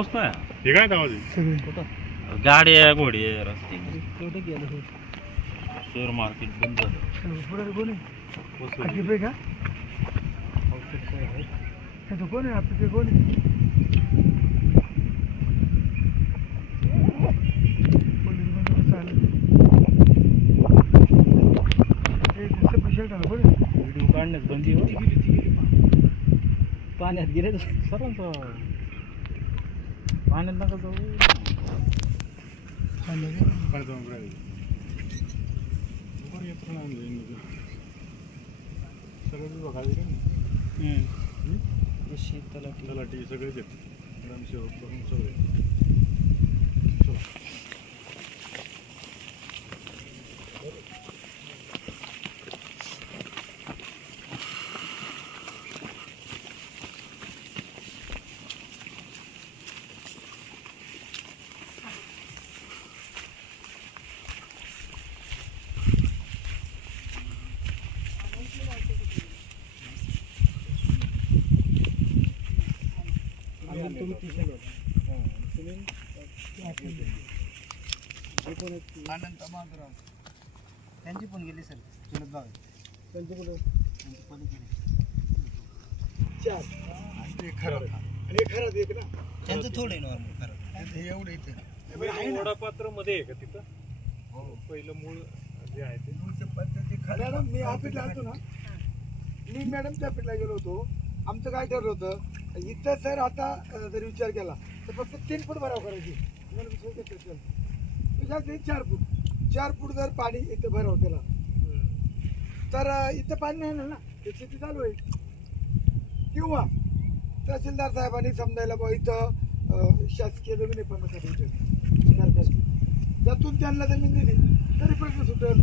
पाऊस नाही. हे काय आवाज आहे? गाड्या घोडी रस्ते कुठे गेलं शेअर मार्केट बंद झालं. कोण आहे? आकिफ आहे का? हे तो कोण आहे? आपलं ते कोण आहे? पोलीस बंदोबस्त आला. हे दिसतं पिशल का कोण आहे? व्हिडिओ काढण्यात बंदी होती पाण्यात गेले सर्वांचं पाण्यात नका जाऊ. सगळं नाही? तलाठी. सगळेच आहेत ग्रामसेवक सगळे चला. आनंद मागराव त्यांची पण गेली सर चुलत भाव. त्यांची कुठं? त्यांची पलीकडे. चार. आणि एक खराब आणि एक खराब एक ना? त्यांचं थोडं आहे नॉर्मल खराब हे एवढं इथे. वडापात्रमध्ये आहे का तिथं? हो. पहिलं मूळ जे आहे ते. मॅडम मी ऑफिसला आलतो ना. मी मॅडमच्या ऑफिसला गेलो होतो. आमचं काय ठरलं होतं इथं सर आता जर विचार केला तर फक्त तीन फूट भराव करायची. मला विचार कसं विचार ते चार फूट. चार फूट जर पाणी इथं भराव केला तर इथं पाणी नाही ना. ते शेती चालू आहे. किंवा तहसीलदार साहेबांनी समजायला बुवा इथं शासकीय जमीन आहे पन्नास त्यातून त्यांना जमीन दिली तरी प्रश्न सुटेल.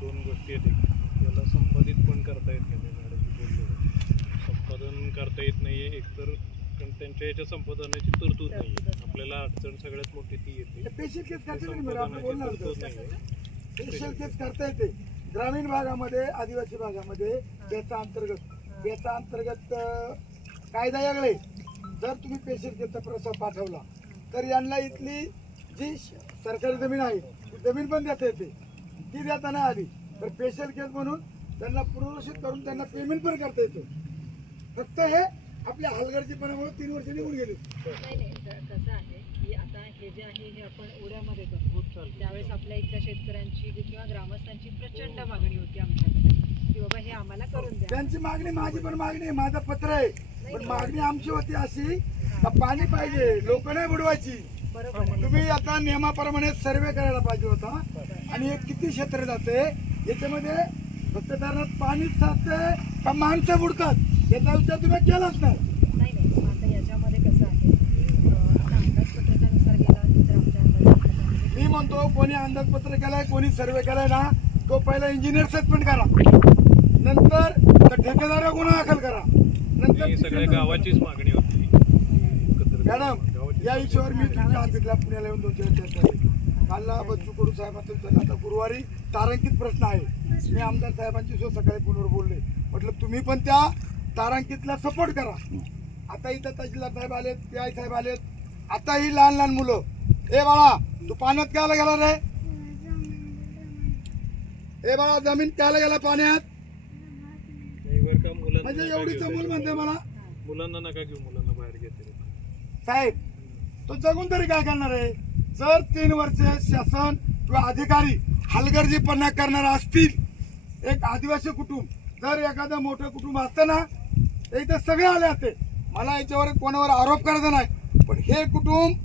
दोन गोष्टी आहेत. त्याला संपादित पण करता येत संपादन करता येत नाही एकतर कारण त्यांच्या याच्या संपादनाची तरतूद नाही आपल्याला अडचण सगळ्यात मोठी ती येते. स्पेशल केस ते करता येते ना आपण बोलणार संपादनाची तरतूद नाही स्पेशल केस करता येते. ग्रामीण भागामध्ये आदिवासी भागामध्ये याचा अंतर्गत याचा अंतर्गत अं, कायदा वेगळे जर तुम्ही स्पेशल केसचा प्रस्ताव पाठवला तर यांना इथली जी श- सरकारी जमीन आहे ती जमीन पण देता येते. ती देता नाही आली तर स्पेशल केस म्हणून त्यांना पुनर्वसित करून त्यांना पेमेंट पण करता येते. फक्त हे आपल्या हलगर्जीपणामुळे तीन वर्ष निघून गेले. नाही कसं आहे की आता हे जे आहे हे आपण ओढ्यामध्ये करतो. त्यावेळेस आपल्या इथल्या शेतकऱ्यांची किंवा ग्रामस्थांची प्रचंड मागणी होती आमच्याकडे. की बाबा हे आम्हाला करून द्या. त्यांची मागणी माझी पण मागणी आहे माझं पत्र आहे. पण मागणी आमची होती अशी का पाणी पाहिजे लोक नाही बुडवायची. तुम्ही आता नियमाप्रमाणे सर्वे करायला पाहिजे होता. आणि हे किती क्षेत्र जाते याच्यामध्ये फक्त धरणात पाणीच साचते का माणसं बुडतात? याचा विचार तुम्ही केलाच नाही. नाही नाही. आता याच्यामध्ये कसं आहे की अं, आता अंदाजपत्रकानुसार गेला तर आमच्या अंदाजपत्रकानुसार मी म्हणतो कोणी अंदाजपत्र केलाय कोणी सर्वे केलाय ना तो पहिला इंजिनियर सस्पेंड करा. नंतर त्या ठेकेदारावर गुन्हा दाखल करा. नंतर ही सगळ्या गावाचीच मागणी होती. एकत्र मॅडम गावाची या विषयावर मी तुमच्या ऑफिसला पुण्याला येऊन दोन चार चर्चा केली. कालला बच्चू कडू साहेबांचा विचारला आता गुरुवारी तारांकित प्रश्न आहे. मी आमदार साहेबांची सकाळी फोनवर बोलले. म्हटलं तुम्ही पण त्या तारांकितला सपोर्ट करा. आता इथं तहसीलदार साहेब आलेत पी आय साहेब आलेत. आता ही लहान लहान मुलं. ए बाळा तू पाण्यात कायला गेला रे? ए बाळा जमीन कायला गेला पाण्यात? म्हणजे नका एवढीच घेऊ मूल म्हणते मला. मुलांना नका घेऊ मुलांना बाहेर घेते साहेब तो जगून तरी काय करणार आहे? जर तीन वर्ष शासन किंवा अधिकारी हलगर्जीपणा करणार असतील एक आदिवासी कुटुंब. जर एखादं मोठं कुटुंब असतं ना तर इथे सगळे आले असते. मला याच्यावर कोणावर आरोप करायचा नाही. पण हे कुटुंब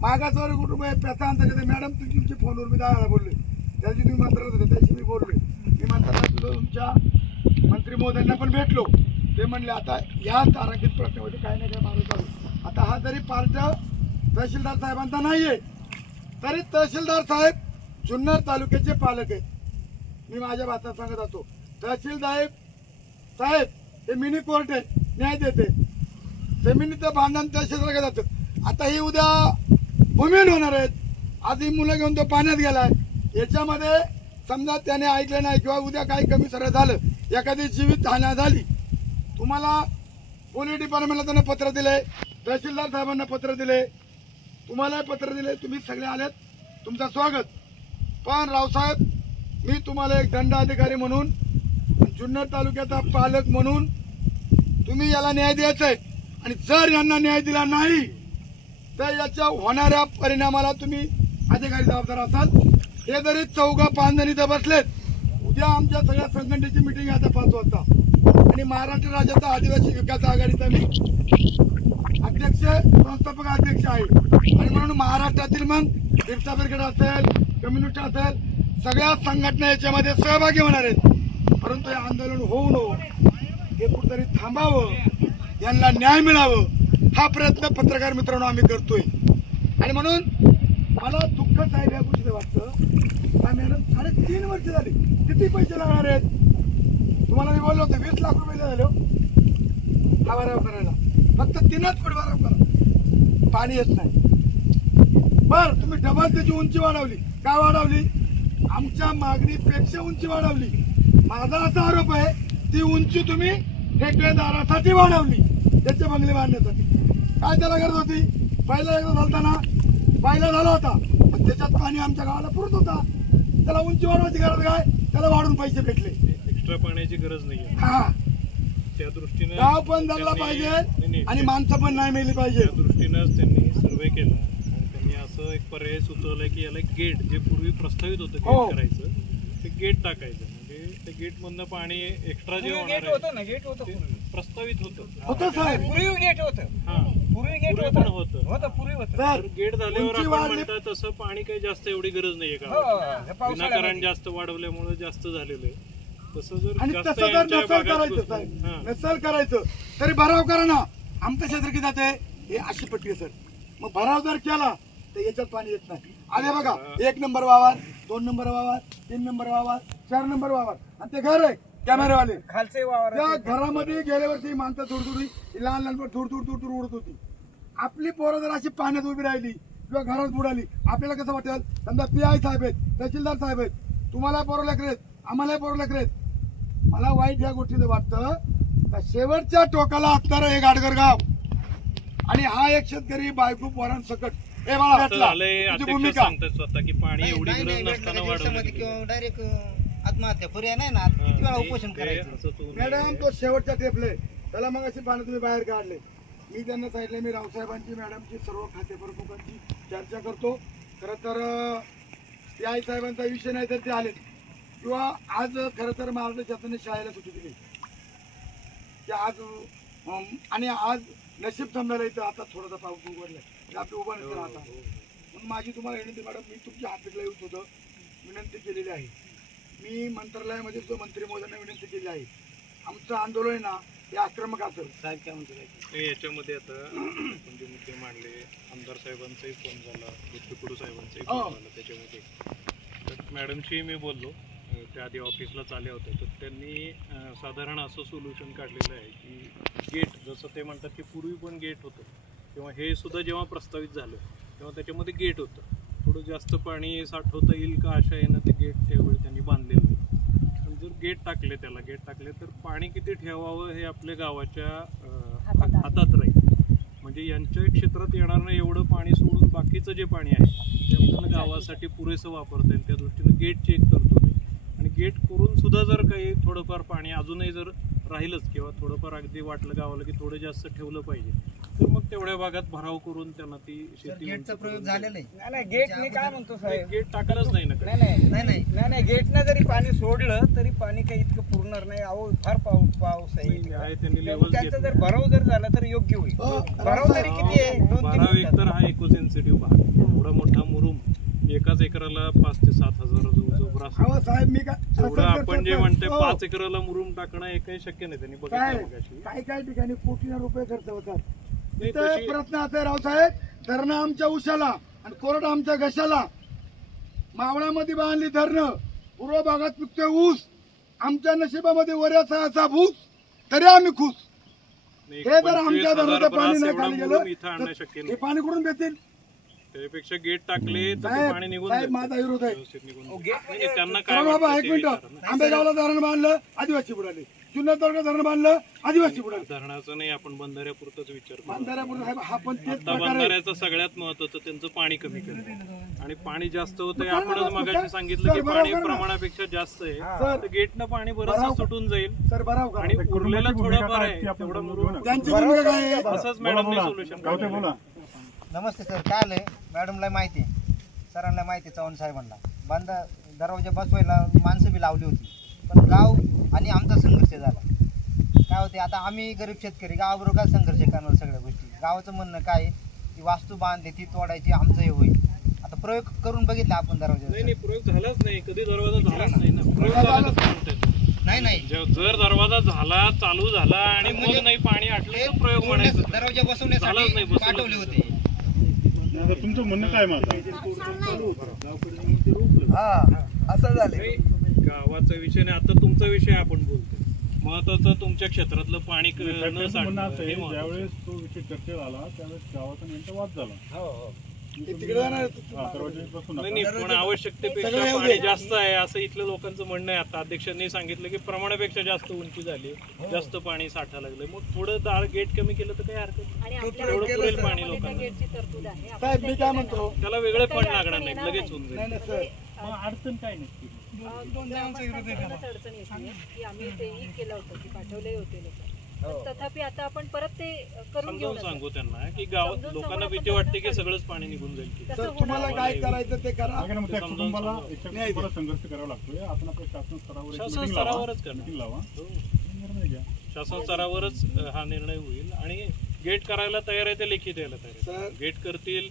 मागासवर कुटुंब आहे त्याचा अंतर्गत मॅडम तुम्ही तुमची फोनवर मी दहा बोलले त्याची तुम्ही मंत्रालयात होते त्याशी मी बोलले मी मंत्रालयात सुद्धा तुमच्या मंत्री महोदयांना पण भेटलो. ते म्हणले आता या तारांकित प्रश्नामध्ये काही नाही काय मारू चालू आता हा जरी पार्ट तहसीलदार साहेबांचा नाही आहे तरी तहसीलदार साहेब जुन्नर तालुक्याचे पालक आहेत. मी माझ्या बातम्या सांगत असतो. तहसीलदार साहेब हे मिनी कोर्ट आहे. न्याय देते. जमिनीचं भांडण तहसीलदार जातं. आता ही उद्या भूमिहीन होणार आहेत. आज ही मुलं घेऊन तो पाण्यात गेलाय. याच्यामध्ये समजा त्याने ऐकलं नाही किंवा उद्या काही कमी सरळ झालं एखादी जीवित हाना झाली तुम्हाला पोलीस डिपार्टमेंटला त्यांना पत्र दिले तहसीलदार साहेबांना पत्र दिले तुम्हाला पत्र दिले तुम्ही सगळे आलेत. तुमचं स्वागत. पण रावसाहेब मी तुम्हाला एक दंडाधिकारी म्हणून जुन्नर तालुक्याचा पालक म्हणून तुम्ही याला न्याय द्यायचा आहे. आणि जर यांना न्याय दिला नाही तर याच्या होणाऱ्या परिणामाला तुम्ही अधिकारी जबाबदार असाल. हे जरी चौघा पाच जण इथं बसलेत उद्या आमच्या सगळ्या संघटनेची मिटिंग आता पाच वाजता. आणि महाराष्ट्र राज्याचा आदिवासी विकास आघाडीचा मी अध्यक्ष संस्थापक अध्यक्ष आहे. आणि म्हणून महाराष्ट्रातील मग बिरसा ब्रिगेड असेल कम्युनिस्ट असेल सगळ्या संघटना याच्यामध्ये सहभागी होणार आहेत. परंतु हे आंदोलन होऊ नको हे कुठंतरी थांबावं. यांना न्याय मिळावं. हा प्रयत्न पत्रकार मित्रांनो आम्ही करतोय. आणि म्हणून मला दुःख साहेब या गोष्टीचं वाटतं. का मॅडम साडेतीन वर्ष झाली. किती पैसे लागणार आहेत? तुम्हाला मी बोललो होतो वीस लाख रुपये झाले हो. हा. भराव करायला. फक्त तीनच फूट भराव करा. पाणी येत नाही. बर तुम्ही डबल त्याची उंची वाढवली. का वाढवली? आमच्या मागणीपेक्षा उंची वाढवली. माझा असा आरोप आहे ती उंची तुम्ही ठेकेदारासाठी वाढवली त्याचे बंगले बांधण्यासाठी. काय त्याला गरज होती? पहिला एकदा झालता ना पहिला झाला होता. पण त्याच्यात पाणी आमच्या गावाला पुरत होता. त्याला उंची वाढवायची गरज काय? त्याला वाढून पैसे भेटले. एक्स्ट्रा पाण्याची गरज नाही हा. त्या दृष्टीनं गाव पण जगला पाहिजे आणि माणसं पण नाही मेली पाहिजे. त्या दृष्टीनंच त्यांनी सर्वे केला आणि त्यांनी असं एक पर्याय सुचवलाय की याला एक गेट जे पूर्वी प्रस्तावित होतं हो. गेट करायचं ते गेट टाकायचं. म्हणजे ते गेट मधनं पाणी एक्स्ट्रा जे होणार गेट आहे होतं ना गेट होतं ते पूर्वी. प्रस्तावित होतं. होतं साहेब. पूर्वी गेट होतं. हा. पूर्वी गेट पूर्वी होतं. पण होतं. होतं पूर्वी होतं. तर तर गेट झाल्यावर उंची आपण वाढली- म्हणतात तसं पाणी काही जास्त एवढी गरज नाहीये हो, का हे पावसाळ्यामध्ये. विनाकारण जास्त वाढवल्यामुळे जास्त झालेलं आहे. तसं जर आणि जास्त तसं जर यांच्या नसल भागात करायचं घुसलं- साहेब हा. नसल करायचं तरी भराव करा ना आमचं क्षेत्र किती जाते हे अशी पट्टी आहे सर. मग भराव जर केला तर याच्यात पाणी येत नाही. आले बघा एक नंबर वावर दोन नंबर वावर तीन नंबर वावर चार नंबर वावर. आणि ते घर आहे कॅमेरेवाले. खालचे वावर त्या घरामध्ये गेल्या वर्षी माणसं थोडी लहान लहान थोडी थोडी थोडी थोडी उडत होती. आपली पोरं जर अशी पाण्यात उभी राहिली किंवा घरात बुडाली आपल्याला कसं वाटेल? समजा पी आय साहेब आहेत तहसीलदार साहेब आहेत तुम्हाला पोरं लेकर आहेत आम्हालाही पोरं लेकर आहेत. मला वाईट या गोष्टीचं वाटतं का शेवटच्या टोकाला असणारं हे गाडगर गाव आणि हा एक शेतकरी बायको पोरांसकट. हे भेटला. तुझी भूमिका. सांगतात स्वतः की पाणी एवढी गरज नसताना वाढवलं. किंवा डायरेक्ट आत्महत्या पर्याय नाही ना. किती वेळा उपोषण करायचं? मॅडम तो शेवटचा टेपले त्याला मग अशी पानं तुम्ही बाहेर काढले. मी त्यांना सांगितले मी रावसाहेबांची मॅडमची सर्व खाते प्रमुखांची चर्चा करतो. खरं तर ते आई साहेबांचा विषय नाही तर ते आले किंवा आज खरं तर महाराष्ट्र शासनाने शाळेला सुट्टी दिली. ते आज आणि आज नशीब समजायला इथं. आता थोडासा पाऊस उघडलाय. आपलं उभं नसतं म्हणून माझी तुम्हाला विनंती मॅडम मी तुमच्या हातीतला येत होतं विनंती केलेली आहे. मी मंत्रालयामध्ये जो मंत्री महोदयांना विनंती केली आहे. आमचं आंदोलन आहे ना हे आक्रमक असेल. साहेब काय म्हणतो याच्यामध्ये आता जे मुद्दे मांडले? आमदार साहेबांचाही फोन झाला गुप्तकुडू साहेबांचाही हो. फोन झाला त्याच्यामध्ये. तर मॅडमशी मी बोललो. त्या आधी ऑफिसलाच आल्या होत्या. तर त्यांनी साधारण असं सोल्युशन काढलेलं आहे की गेट जसं ते म्हणतात की पूर्वी पण गेट होतं. किंवा हे सुद्धा जेव्हा प्रस्तावित झालं तेव्हा त्याच्यामध्ये गेट होतं. थोडं जास्त पाणी साठवता येईल का अशा यानं ते गेट त्यावेळी त्यांनी बांधलेलं नाही. पण जर गेट टाकले त्याला गेट टाकले तर पाणी किती ठेवावं हे आपल्या गावाच्या हातात राहील. म्हणजे यांच्या क्षेत्रात येणार नाही एवढं पाणी सोडून बाकीचं जे पाणी आहे ते आपल्याला गावासाठी पुरेसं वापरता येईल. त्या दृष्टीने गेटची एक तरतूद आहे आणि गेट करून सुद्धा जर काही थोडंफार पाणी अजूनही जर राहिलंच किंवा थोडंफार अगदी वाटलं गावाला की थोडं जास्त ठेवलं पाहिजे तेवढ्या भागात भराव करून त्यांना ती शेती गेटचा प्रयोग झालेला आहे. नाही नाही गेट मी काय म्हणतो साहेब? गेट टाकायलाच नाही ना नाही काही. नाही. नाही, नाही. नाही नाही गेटनं जरी पाणी सोडलं तरी पाणी काही इतकं पुरणार नाही. अहो फार पाऊस पाऊस आहे. नाही, आहे त्यांनी त्यामुळे लेवल त्याचा जर भराव जर झाला तर योग्य होईल. हो, भराव तरी किती आहे? दोन बारा हा इको सेन्सिटिव्ह भाग. एवढा मोठा मुरुम एकाच एकराला पाच ते सात हजार जवळजवळ असतो अहो साहेब मी काय आपण जे म्हणतोय हो. पाच एकराला मुरुम टाकणं हे काही शक्य नाही. त्यांनी काय? बघितलं मगाशी. काय काय ठिकाणी कोटी रुपये खर्च होतात. इथं असा आहे रावसाहेब धरणं आमच्या उशाला आणि कोरड आमच्या घशाला. मावळामध्ये बांधली धरणं पूर्व भागात पिकतोय ऊस आमच्या नशिबामध्ये वऱ्याचा असा भूस तरी आम्ही खुश. हे जर 25,000 आमच्या धरणाचं पाणी नाही खाली गेलं तर हे पाणी कुठून देतील त्यापेक्षा गेट टाकले तर साहेब पाणी निघून साहेब जाईल. माझा विरोध आहे. त्यांना काय बाबा एक मिनिट. आंबेगावला धरण बांधलं आदिवासी बुडाले. जुन्या तोडगा धरण बांधलं आदिवासी बुडाले धरणाचं नाही आपण बंधाऱ्यापुरतच विचार करू. साहेब हा पण तेच आता प्रकार आहे. बंधाऱ्याचं सगळ्यात महत्वाचं त्यांचं पाणी कमी करणं. आणि पाणी जास्त होतंय मग काय आपणच मगाशी काय? सांगितलं की सर, पाणी ना. प्रमाणापेक्षा जास्त आहे. सर तर गेटनं पाणी बरंच बरोबर. सुटून जाईल. सर बराव आणि उरलेलं थोडंफार आहे तेवढं त्यांची भूमिका काय आहे? असंच मॅडमने सोल्युशन बोला. नमस्ते सर. काय आलंय? मॅडमला माहिती आहे. सरांना माहिती आहे चव्हाण साहेबांना. बंद दरवाजा बसवायला माणसं बी लावली होती. पण गाव आणि आमचा संघर्ष झाला. काय होते आता आम्ही गरीब शेतकरी गावाबरोबर काय संघर्ष करणार सगळ्या गोष्टी? गावाचं म्हणणं काय की वास्तू बांधली ती तोडायची आमचं हे होईल. आता प्रयोग करून बघितला आपण नाही दरवाजा नाही प्रयोग झालाच नाही. कधी दरवाजा झालाच नाही ना. प्रयोग झाला म्हणताय? नाही नाही. जे- जर दरवाजा झाला चालू झाला आणि मग म्हणजे नाही पाणी आटलं तर प्रयोग म्हणायचं. दरवाजा झालंच बसवण्यासाठी नाही, बसवलंच पाठवले नाही. होते. तुमचं म्हणणं काय माझं हा असं झालं गावाचा विषय नाही आता तुमचा विषय आपण बोलतोय. महत्वाचं तुमच्या क्षेत्रातलं पाणी न हे. ज्यावेळेस तो विषय चर्चेत आला त्यावेळेस गावाचा नेमका वाद झाला. हा, दरवाजापासून नाही नाही पण आवश्यकतेपेक्षा सगळं येऊ पाणी. जास्त आहे असं इथल्या लोकांचं म्हणणं आहे आता. अध्यक्षांनी सांगितलं की प्रमाणापेक्षा जास्त उंची झाली जास्त पाणी साठा लागलं मग थोडं दार गेट कमी केलं तर काही हरकत नाही. आणि आपल्या एवढं पुरेल पाणी त्या लोकांना. गेटची तरतूद आहे. आपण साहेब ते मी काय म्हणतो? त्याला वेगळे फंड काही लागणार येणार लगेच होऊन जाईल. नाही नाही सर अडचण काय नसते ना, अं, ग्रामस्थांकडूनच अडचण येते. की आम्ही तेही केलं होतं की पाठवले होते लोक. तथापि आता आपण परत ते करून घेऊ समजावून सांगू त्यांना की गावात समजून लोकांना सांगून भीती आपण वाटते की सगळंच पाणी निघून जाईल की. तसं तर होणार तुम्हाला नाही. काय करायचं ते करा मग त्या समजावून कुटुंबाला सांगू. एका नाही कुटुंबाला संघर्ष करावा लागतोय आपण आपल्या शासन स्तरावर एक शासन meeting लावा स्तरावरच करणार. meeting लावा हो. निर्णय घ्या शासन स्तरावरच अ, हा निर्णय होईल आणि गेट करायला तयार आहे ते लेखी द्यायला तयार सर. आहे गेट करतील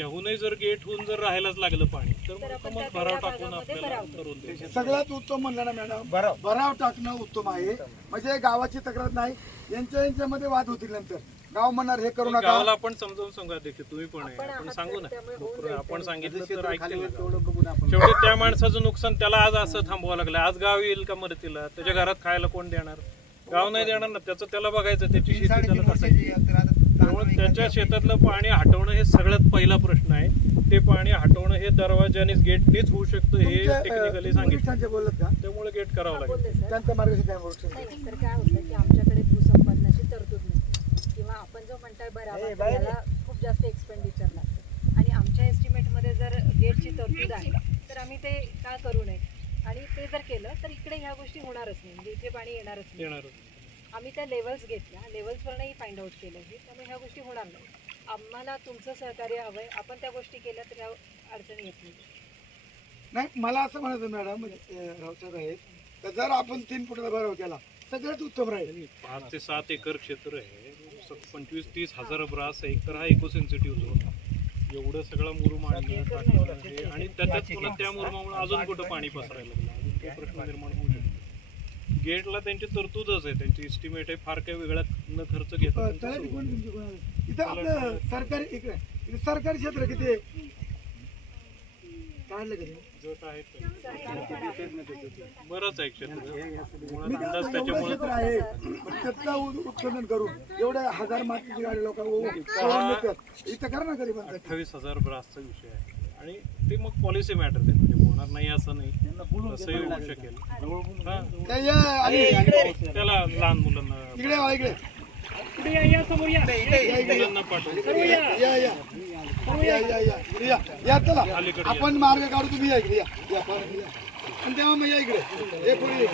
त्याहूनही जर गेट होऊन जर राहायलाच लागलं पाणी तर मग आपण मग त्या भराव टाकून भागामध्ये आपल्याला भराव करून द्यायचं सगळ्यात उत्तम म्हणलं ना मॅडम भराव. टाकणं उत्तम आहे. म्हणजे गावाची तक्रार नाही यांच्या यांच्यामध्ये वाद होतील नंतर. गाव म्हणणार हे करू नका. गावाला आपण समजावून सांगा देखील तुम्ही पण आहे. आपण आपण आहात सांगू ना. त्यामुळे होऊन बरोबर, जाईल आपण. सांगितलं तर ऐकतील ना शेवटी त्या माणसाचं नुकसान त्याला आज असं थांबवावं लागलं. आज गाव येईल का मदतीला त्याच्या घरात खायला कोण देणार? गाव नाही देणार ना. त्याचं त्याला बघायचं त्याची शेती त्याला त्यामुळे त्याच्या शेतातलं पाणी हटवणं हे सगळ्यात पहिला प्रश्न आहे. ते पाणी हटवणं हे दरवाजानेच गेटनेच होऊ शकतं हे तुमच्या, टेक्निकली सांगितलं. बोलत का? त्यामुळे गेट करावं लागेल. बोलले सर. त्यांच्या मार्गदर्शन काय वरिष्ठांचे? नाही सर काय होतं की आमच्याकडे भूसंपादनाची तरतूद नाही. किंवा आपण जो म्हणताय बराबर तर याला खूप जास्त एक्सपेंडिचर लागतं. आणि आमच्या एस्टिमेटमध्ये जर गेटची तरतूद आहे तर आम्ही ते का करू नये? आणि ते जर केलं तर इकडे ह्या गोष्टी होणारच नाही. म्हणजे इथे पाणी येणारच नाही. येणार आम्ही त्या लेवल्स घेतल्या. लेवल्सवरनंही फाइंड आउट केलं की त्यामुळे ह्या गोष्टी होणार नाही. आम्हाला तुमचं सहकार्य हवंय. आपण त्या गोष्टी केल्या तर ह्या अडचणी येत नाही नाही मला असं म्हणायचं मॅडम म्हणजे रावसाहेब आहेत तर जर आपण तीन फुटाचा भराव केला सगळ्यात उत्तम राहील. पाच ते सात एकर क्षेत्र आहे. पंचवीस तीस हजार ब्रास आहे एक तर हा इको सेन्सिटिव्ह झोन एवढं सगळं मुरुम आणलं हे आणि त्याच्यात पुन्हा त्या मुरुमामुळे अजून कुठं पाणी पसरायला लागलं? अजून काही प्रश्न निर्माण होऊ गेटला त्यांची तरतूदच आहे त्यांची इस्टिमेट आहे फार काही वेगळा न खर्च घेता कोण. तुमची कोण आहे? इथं आपलं सरकारी इकडे इथे सरकारी क्षेत्र किती आहे काढलं का ते? आहेत त्यांचे. बरंच आहे क्षेत्र मुळात मी काय अंदाज म्हणतो, एवढं त्याच्यामुळे क्षेत्र आहे पण त्याचं उ- उत्खनन करून एवढ्या हजार मातीची गाडी लोक इथं करा ना गरीब अठ्ठावीस हजार ब्रासचा विषय आहे आणि ते मग पॉलिसी मॅटर आहे म्हणजे होणार नाही असं नाही. तसंही होऊ शकेल. हा. त्याला लहान मुलांना इकडे या या या या. या. या इकडे या. या चला. अलीकडे या. आपण मार्ग काढू तुम्ही या इकडे या. या पाण्यात या. आणि तेव्हा मग या इकडे. हे पुढे ये.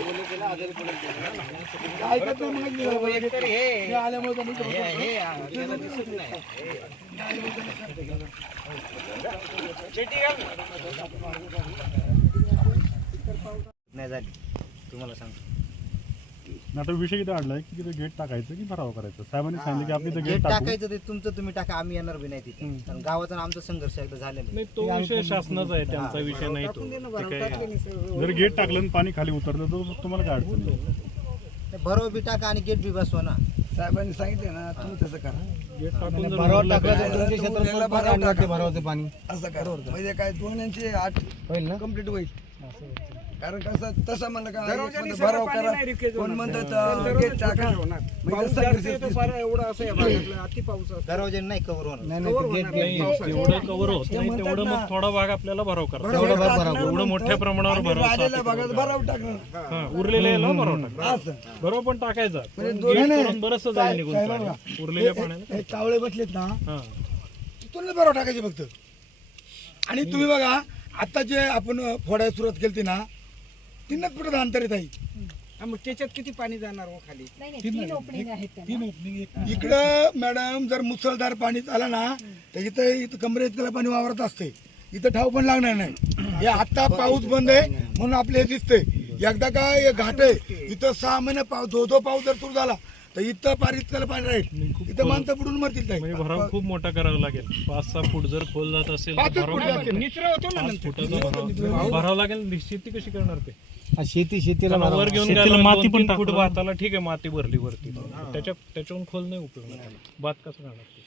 ऐकत नाही मग? आल्यामुळे नाही झाली. तुम्हाला सांगतो. आता विषय किती अडलाय की तिथे गेट टाकायचं की भराव करायचं? साहेबांनी सांगितलं की आपली इथं गेट गेट टाकू. टाकायचं ते तुमचं तुम्ही टाका आम्ही येणार बी नाही तिथे. कारण गावाचा आणि आमचा संघर्ष एकदा झालेला आहे. नाही तो विषय शासनाचा आहे त्यांचा विषय नाही तो. ते काय जर गेट टाकलं आणि पाणी खाली उतरलं तर तुम्हाला काय अडचण नाही ते भरो बी टाका आणि गेट बी बसवा ना. साहेबांनी सांगितले ना तुम्ही तसं करा. गेट टाकून जर भरलं तर- असं करा. म्हणजे काय दोन यांची आठ होईल ना? कंप्लीट होईल. कारण कसं तसं म्हणलं का दरवाजाने भराव पाणी करा नाही रिकेज कोण होणार. म्हणतात दरवाजे टाका होणार. म्हणजे पाऊस संघर्ष जास्त येतो, दिसतो. फार एवढं असं या भागातलं अति पाऊस असतो. दरवाजे नाही कव्हर होणार नाही, ते होणार कव्हर होत नाही म्हणतात तेवढं ना. मग थोडा भाग आपल्याला भराव करतो भराव तेवढं टाकणार भराव. एवढं म्हणतो. मोठ्या प्रमाणावर आणि भराव. भागात भराव टाकणार हा, भराव असं पण टाकायचा म्हणजे पण दोन्ही गेट नाही. करून बरंचसं काय- जाईल निघून काय पाणी. बघा. उरलेल्या पाण्याला हे कावळे बसलेत ना हा तिथून बरोबर टाकायचे फक्त आणि तुम्ही बघा आता जे आपण फोडायला सुरुवात केली ना तीनच फुटात अंतर येत आहे हा, मग त्याच्यात किती पाणी जाणार हो खाली? नाही नाही तीन ओपनिंग आहेत त्याला इकडं मॅडम जर मुसळधार पाणी आलं ना तर इथं इथं कमरे इतकं पाणी वावरत असते इथं ठाव पण लागणार नाही. हे आता पाऊस बंद आहे म्हणून आपले हे दिसतंय. एकदा का हे घाट आहे इथं सहा महिने पाऊस धो धो पाऊस जर सुरू झाला तर इथं पार इतकं पाणी राहील. इथं माणसं बुडून मरतील ताई. म्हणजे भराव खूप मोठा करावा लागेल. पाच सहा फूट जर खोल जात असेल तर पाचच भराव फूट जाते. निचरा होतो ना पाच नंतर. फुटाचा भराव. भरावं लागेल शेती कशी करणार ते? शेती शेतीला त्याला वर घेऊन शेतीला गेला माती दोन पण तीन फूट. भाताला ठीक आहे माती भरली वरती त्याच्या त्याच्याहून खोल नाही उपयोग नाही त्याला. भात कसं करणार ते?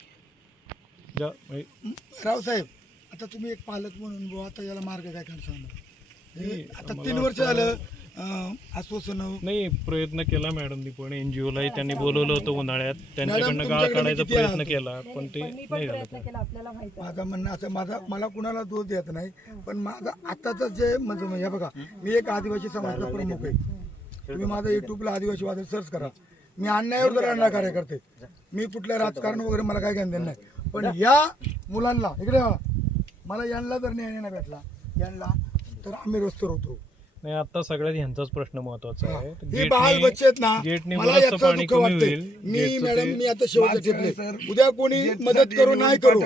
ज्या- म्हणजे रावसाहेब आता तुम्ही एक पालक म्हणून बुवा आता याला मार्ग काय काढ सांगणार हे आता तीन वर्ष झालं आश्वासन. नाही प्रयत्न केला मॅडमनी पण. एनजीओ लाही त्यांनी बोलवलं होतं उन्हाळ्यात. त्यांच्याकडनं गाळ काढायचा प्रयत्न? केला पण ते मी नाही झालं. प्रयत्न केला आपल्याला माहिती आहे. माझं म्हणणं असं माझा मला कुणाला दोष देत नाही पण माझा आताच जे म्हणजे हे बघा मी एक आदिवासी समाजाचा प्रमुख आहे. तुम्ही माझा युट्यूबला आदिवासी वादळ सर्च करा. मी अन्यायावर जर अन्याय कार्य करते मी कुठलं राजकारण वगैरे मला काय घेणं नाही. पण या मुलांना इकडे बघा. मला यांना जर न्याय नाही भेटला यांना तर आम्ही रस्त्यावर होतो. नाही आता सगळ्यात ह्यांचाच प्रश्न महत्त्वाचा आहे हे बाल बच्चे आहेत ना गेटने मला बरंचसं याचं पाणी दुःख कमी होईल. मी गेटचं मॅडम ते- मी आता शेवटचं सर, उद्या कोणी मदत करू नाही करू.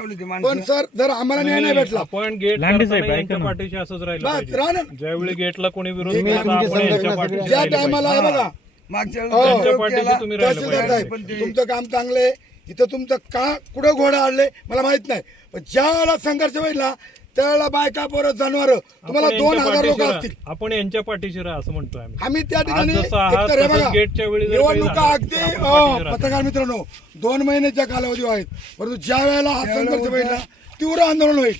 पण सर जर आम्हाला न्याय नाही भेटला आपण गेट लांडे साहेब, करताना ऐका यांच्या ना. पाठीशी असंच राहिलं बस, पाहिजे. ज्यावेळी गेटला कोणी विरोध मी केला तर तुमच्या आपण यांच्या संघटना पाठीशी ज्या राहिलं टायमाला आहे. बघा मागच्या हो. वेळेस त्यांच्या प्रयोग पाठीशी केला. तुम्ही राहिलं तहसीलदार पाहिजे. साहेब पण ते- तुमचं काम चांगलं आहे इथं तुमचं का कुठं घोडा आणले मला माहीत नाही पण ज्या वेळेला संघर्ष व्हायला त्यावेळेला बायका पोरं जनावर तुम्हाला आपण दोन यांच्या हजार लोक पाठीशी असतील. आपण यांच्या पाठीशी राहा असं म्हणतोय आम्ही. आम्ही त्या ठिकाणी आज जसं आहात, एकतर हे तसंच बघा. गेटच्या वेळी जर काही निवडणुका झालं, अगदी तर आपण अं, पाठीशी राहतो. पत्रकार मित्रांनो दोन महिन्याच्या कालावधी आहेत. परंतु ज्या वेळेला हा संघर्ष होईल ना तीव्र आंदोलन होईल.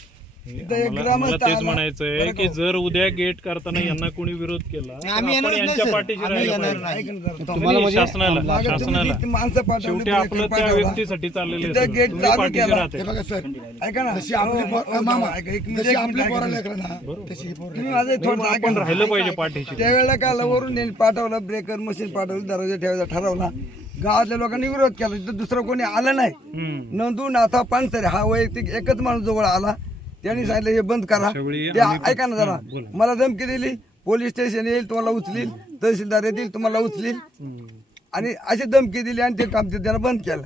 एक मला ग्रामस्थ मला तेच आला. म्हणायचंय की जर उद्या गेट करताना यांना कोणी विरोध केला तर आम्ही आपण येणार नाही यांच्या सर. पाठीशी आम्ही राहिलं येणार पाहिजे. नाही. ऐका ना जरा. तुम्हाला म्हणजे शासनाला मागं तुम्ही शासनाला ती माणसं शेवटी आपलं त्या पाठवला. व्यक्तीसाठी चाललेलं तिथं. गेट तुम्ही चालू पाठीशी केला. राहते हे बघा सर ऐका ना जशी आपली हो, पो- हो, मामा ऐका, एक मिनिट, जशी एक आपली मिनिट, पोरं ऐका. लेकरं ना तशी ही पोरं तुम्ही माझं थोडं ऐका आपण ना. राहिलं पाहिजे पाठीशी त्यावेळेला काय वरून यांनी पाठवलं ब्रेकर मशीन पाठवलं दरवाजा ठेवायचा ठरवला गावातल्या लोकांनी विरोध केला तिथं दुसरं कोणी आलं नाही हम्म. नंदू नाथा पानसरे हा वैयक्तिक एकच माणूस जवळ आला त्यांनी सांगितलं हे बंद करा. ते ऐका ना जरा. मला धमकी दिली पोलीस स्टेशन येईल तुम्हाला उचलील तहसीलदार येतील तुम्हाला उचलील. आणि अशी धमकी दिली आणि ते काम ते त्यानं बंद केलं.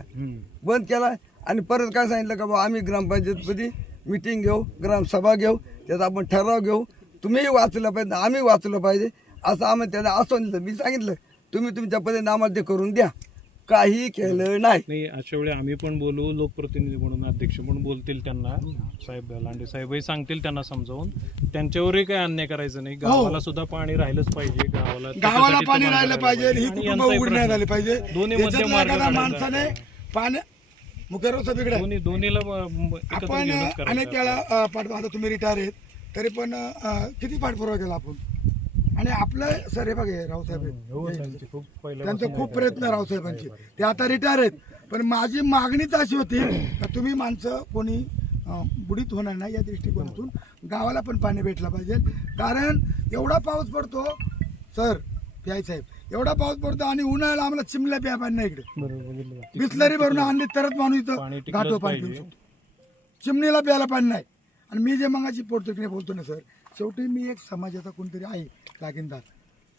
बंद केला आणि परत काय सांगितलं का बा आम्ही ग्रामपंचायतमध्ये मिटिंग घेऊ ग्रामसभा घेऊ त्याचा आपण ठराव घेऊ. तुम्हीही वाचलं पाहिजे आम्ही वाचलं पाहिजे. असं आम्ही त्यांना असं दिलं. मी सांगितलं तुम्ही तुमच्या पद्धतीने आम्हाला ते करून द्या. काही केलं नाही. नाही अशा वेळी आम्ही पण बोलू लोकप्रतिनिधी म्हणून अध्यक्ष म्हणून बोलतील त्यांना. साहेब लांडे साहेबही सांगतील त्यांना समजावून. त्यांच्यावरही काही अन्याय करायचं नाही. गावाला सुद्धा पाणी राहिलंच पाहिजे. गावाला गावाला त्याच्यासाठी पाणी तुम्हाला राहिलं पाहिजे ही आणि कुटुंब यांचाही उघड नाही प्रश्न. झाली पाहिजे. दोन्ही मध्ये याच्यातल्या मार्ग एखाद्या काढायचा. माणसाने दोन्ही दोन्हीला एकत्र आपण घेऊनच करायचं अनेक. वेळा अ, आता तुम्ही रिटायर आहेत. तरी पण अ, किती पाठपुरावा केला आपण? आणि आपलं सर हे बघे रावसाहेब. हो, त्यांची खूप पहिल्यापासून त्यांचे खूप प्रयत्न रावसाहेबांचे. ते आता रिटायर आहेत. पण माझी मागणीच अशी होती का तुम्ही माणसं कोणी बुडीत होणार नाही या दृष्टिकोनातून. गावाला पण पाणी भेटलं पाहिजे. कारण एवढा पाऊस पडतो सर प्याय साहेब एवढा पाऊस पडतो आणि उन्हाळ्याला आम्हाला चिमल्या प्या पाणी नाही इकडे. बिस्लरी भरून आणली तरच माणूस इथं घाटो पाणी पिऊ. शकतो. चिमणीला प्यायला पाणी नाही. आणि मी जे मगाची पोटतिकडे बोलतो ना सर शेवटी मी एक समाजाचा कोणतरी आहे लागीनदार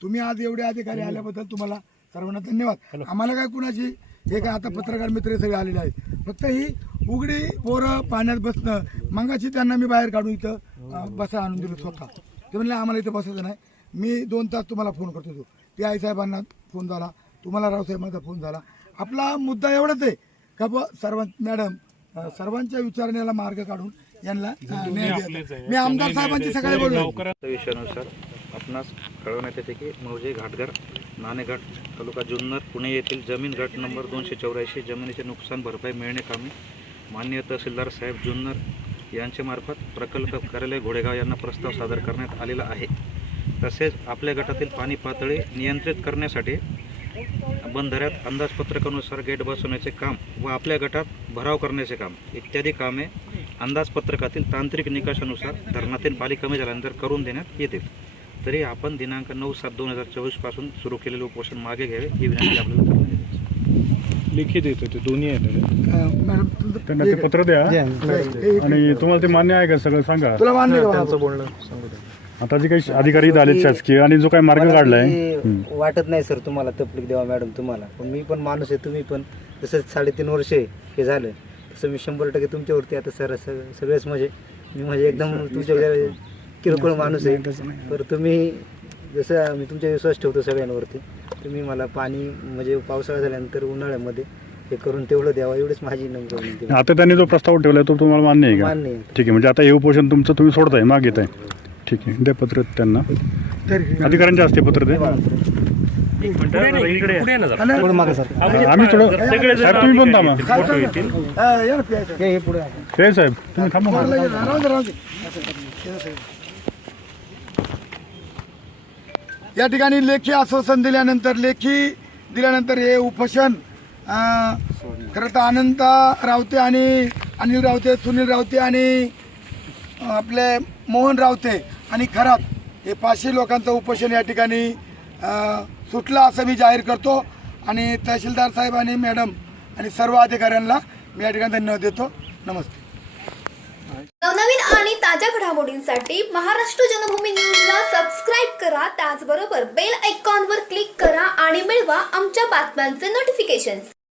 तुम्ही आज एवढे अधिकारी आल्याबद्दल तुम्हाला सर्वांना धन्यवाद. आम्हाला काय कुणाची हे काय आता पत्रकार मित्र सगळे आलेले आहेत. फक्त ही उघडी पोरं पाण्यात बसणं मगाशी त्यांना मी बाहेर काढून इथं बसा आणून दिलं स्वतः. ते म्हणले आम्हाला इथं बसायचं नाही. मी दोन तास तुम्हाला फोन करतो तो पी आय साहेबांना फोन झाला तुम्हाला रावसाहेबांचा फोन झाला. आपला मुद्दा एवढाच आहे का बुवा सर्व मॅडम सर्वांच्या विचारण्याला मार्ग काढून यांना? अं, न्याय द्यायचा मी आमदार साहेबांची सकाळी बोललो. विषयानुसार आपणास कळवण्यात येते की मौजे घाटघर नाणेघाट तालुका जुन्नर पुणे येथील जमीन गट नंबर दोनशे चौऱ्याऐंशी जमिनीचे नुकसान भरपाई मिळणे कामे. माननीय तहसीलदार साहेब जुन्नर यांच्या मार्फत प्रकल्प कार्यालय घोडेगाव यांना प्रस्ताव सादर करण्यात आलेला आहे. तसेच आपल्या गटातील पाणी पातळी नियंत्रित करण्यासाठी बंधाऱ्यात अंदाजपत्रकानुसार गेट बसवण्याचे काम व आपल्या गटात भराव करण्याचे काम इत्यादी कामे अंदाजपत्रकातील तांत्रिक निकषानुसार धरणातील पाणी कमी झाल्यानंतर करून देण्यात येतील. तरी आपण दिनांक नऊ सात दोन हजार चोवीसपासून सुरू केलेले उपोषण मागे घ्यावे ही विनंती आपल्याला करण्यात येते लिखित येतं ते दोन्ही आहेत त्यांना ते पत्र द्या. आणि तुम्हाला ते मान्य आहे का सगळं? सांगा. तुला मान्य का? त्यांचं बोलणं. आता जे काही अधिकारी आलेत शासकीय आणि जो काही मार्ग काढलाय हं. वाटत नाही सर तुम्हाला तपलीक द्यावा मॅडम तुम्हाला. पण मी पण माणूस आहे तुम्ही पण जसं साडेतीन वर्ष हे झालं. मी शंभर टक्के तुमच्यावरती आता सर सग- सगळेच म्हणजे. मी म्हणजे एकदम तुमच्या किरकोळ माणूस आहे. तर तुम्ही जसं मी तुमच्या विश्वास ठेवतो सगळ्यांवरती तुम्ही मला पाणी म्हणजे पावसाळा झाल्यानंतर उन्हाळ्यामध्ये हे करून तेवढं द्यावं एवढीच माझी नम्र विनंती आहे. आता त्यांनी जो प्रस्ताव ठेवलाय तो तुम्हाला मान्य आहे का? मान्य आहे. ठीक आहे म्हणजे आता हे उपोषण तुमचं तुम्ही सोडताय माग घेताय ठीक आहे द्या पत्र त्यांना. अधिकाऱ्यांचे असते पत्र ते आम्ही थोडं साहेब तुम्ही पण थांबा. हा, या. ते साहेब तुम्ही थांबा ठिकाणी लेखी आश्वासन दिल्यानंतर लेखी दिल्यानंतर हे उपोषण खरं तर अनंत रावते आणि अनिल रावते सुनील रावते आणि आपले मोहन रावते आणि खरात हे पाचशे लोकांचं उपोषण या ठिकाणी सुटला असं मी जाहीर करतो. आणि तहसीलदार साहेब आणि मॅडम आणि सर्व अधिकाऱ्यांना मी या ठिकाणी धन्यवाद देतो. नमस्ते. नवनवीन आणि ताज्या घडामोडींसाठी महाराष्ट्र जनभूमी न्यूजला सबस्क्राईब करा. त्याचबरोबर बेल आयकॉनवर क्लिक करा आणि मिळवा आमच्या बातम्यांचे नोटिफिकेशन्स